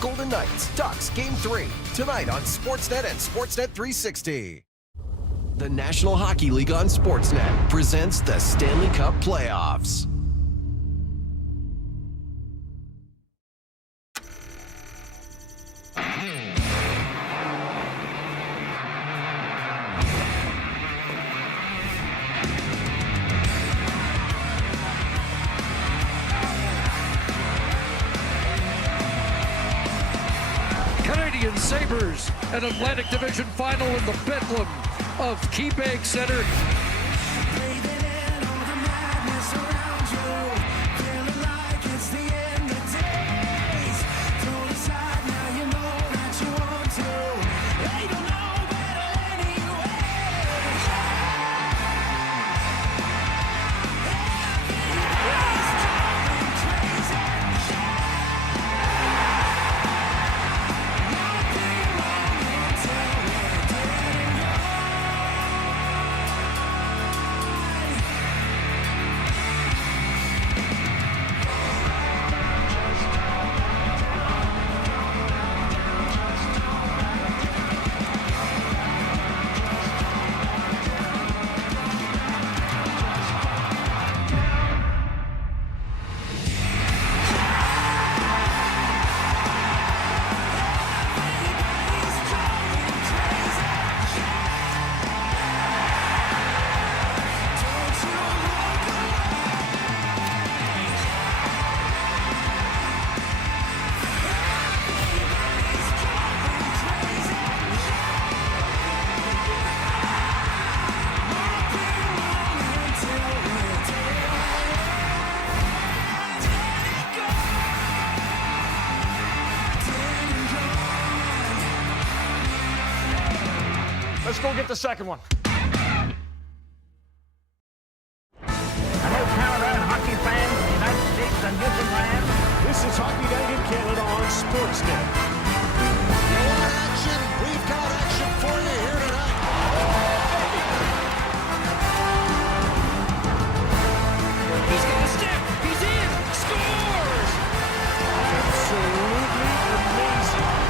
Golden Knights, Ducks, Game 3, tonight on Sportsnet and Sportsnet 360. The National Hockey League on Sportsnet presents the Stanley Cup Playoffs. Canadiens Sabres, an Atlantic Division final in the bedlam of KeyBank Center. Let's go get the second one. Hello, Canada and hockey fans of the United States and Newfoundland. This is Hockey Night in Canada on Sportsnet. You want action? We've got action for you here tonight. He's got a stick. He's in. Scores! Absolutely amazing.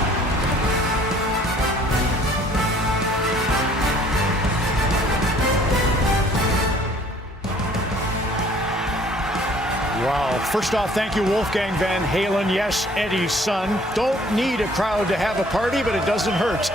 Wow. First off, thank you, Wolfgang Van Halen. Yes, Eddie's son. Don't need a crowd to have a party, but it doesn't hurt.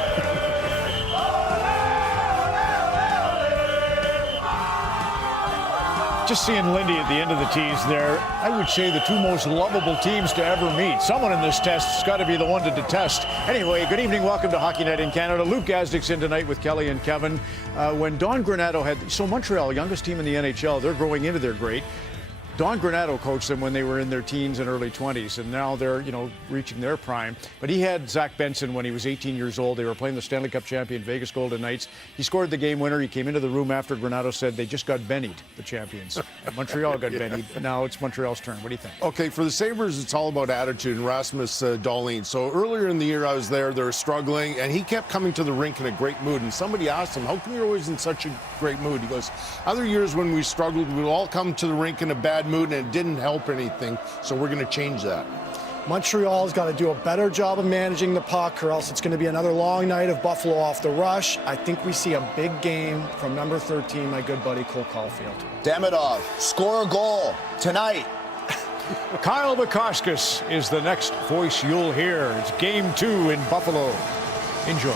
Just seeing Lindy at the end of the tees there, I would say the two most lovable teams to ever meet. Someone in this test has got to be the one to detest. Anyway, good evening. Welcome to Hockey Night in Canada. Luke Gazdik's in tonight with Kelly and Kevin. When Don Granato had, so Montreal, youngest team in the NHL, they're growing into their great. Don Granato coached them when they were in their teens and early 20s, and now they're, reaching their prime. But he had Zach Benson when he was 18 years old. They were playing the Stanley Cup champion Vegas Golden Knights. He scored the game winner. He came into the room after Granato said they just got bennied, the champions. Montreal got bennied. Now it's Montreal's turn. What do you think? Okay, for the Sabres, it's all about attitude, and Rasmus Dahlin. So earlier in the year I was there, they were struggling, and he kept coming to the rink in a great mood. And somebody asked him, how come you're always in such a great mood? He goes, other years when we struggled, we'd all come to the rink in a bad mood, and it didn't help anything, so we're going to change that. Montreal's got to do a better job of managing the puck, or else it's going to be another long night of Buffalo off the rush. I think we see a big game from number 13, my good buddy Cole Caulfield. Demidov, score a goal tonight. Kyle Bukauskas is the next voice you'll hear. It's Game 2 in Buffalo. Enjoy.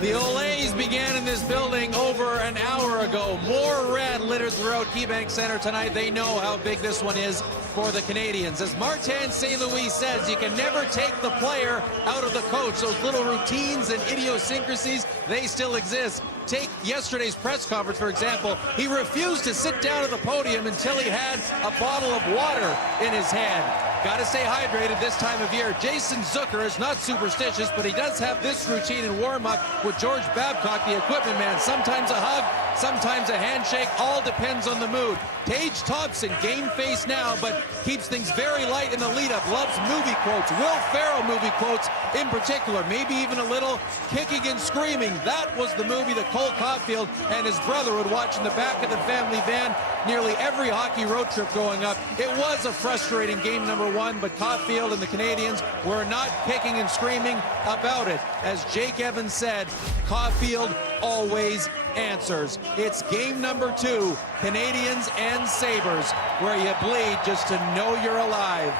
The Olays Festivities began in this building over an hour ago. More red littered throughout KeyBank Center tonight. They know how big this one is for the Canadiens. As Martin St. Louis says, you can never take the player out of the coach. Those little routines and idiosyncrasies, they still exist. Take yesterday's press conference, for example. He refused to sit down at the podium until he had a bottle of water in his hand. Got to stay hydrated this time of year. Jason Zucker is not superstitious, but he does have this routine in warm-up with George Babcock, the equipment man. Sometimes a hug, sometimes a handshake, all depends on the mood. Tage Thompson, game face now, but keeps things very light in the lead-up. Loves movie quotes, Will Ferrell movie quotes in particular, maybe even a little kicking and screaming. That was the movie that Cole Caulfield and his brother would watch in the back of the family van nearly every hockey road trip going up. It was a frustrating game number one, but Caulfield and the Canadiens were not kicking and screaming about it. As Jake Evans said, Caulfield always answers. It's game number two, Canadiens and Sabres, where you bleed just to know you're alive.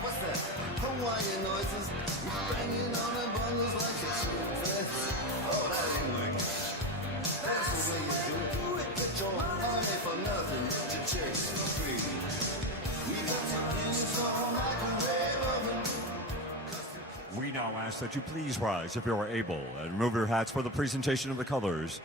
What's that? Hawaiian noises. Banging on the bundles like it's oh, that ain't working. That's the way you do it. Get your money for nothing. Get your checks for free. We got some things on microwave oven. We now ask that you please rise if you are able and remove your hats for the presentation of the colors.